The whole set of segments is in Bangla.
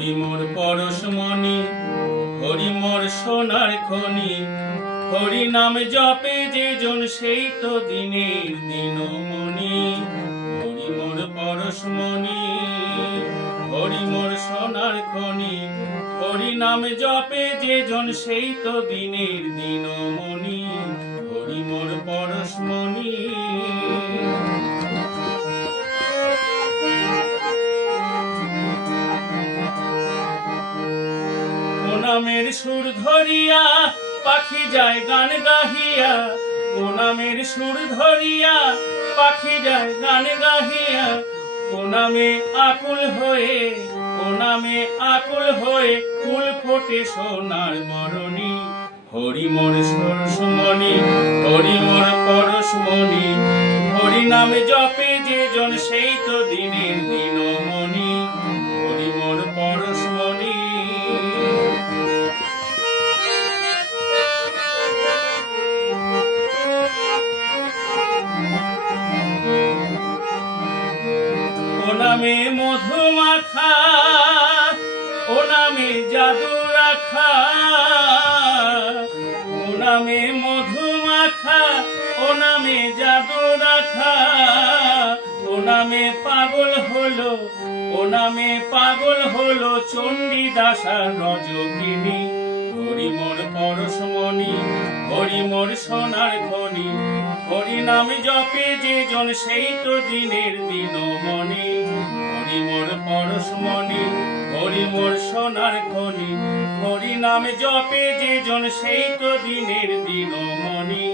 হরি মোর পরশমণি, হরি মোর সোনার খনি। হরি নাম জপে যে জন সেই তো দিনের দিনমণি। হরি মোর পরশমণি, হরি মোর সোনার খনি। হরি নাম জপে যে জন সেই তো দিনের দিনমণি। হরি মোর পরশমণি। ও নামের সুর ধরিয়া পাখি যায় গান গাহিয়া। ও নামের সুর ধরিয়া পাখি যায় গান গাহিয়া। ও নামে আকুল হয়ে, ও নামে আকুল হয়ে ফুল ফোটে সোনার বরণী। হরি মোর সরসমণি, হরি মোর পরশমণি। হরি নামে জপে যে জন সেই তো দিনের দিনমণি। হরি মোর পরশমণি। ও নামে মধু মাখা, ও নামে জাদু রাখা। ও নামে মধু মাখা, ও নামে জাদু রাখা। ও নামে পাগল হলো, ও নামে পাগল হলো চণ্ডীদাসা রজকিনী। হরি মোর পরশমণি, হরি মোর সোনার খনি। হরি নাম জপে যে জন সেই তো দিনের দিনমণি। হরি মোর পরশমণি, হরি মোর সোনার খনি। হরি নাম জপে যে জন সেই তো দিনের দিনমণি।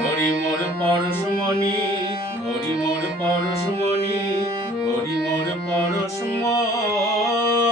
হরি মোর পরশমণি, হরি মোর পরশমণি, হরি মোর পরশমণি।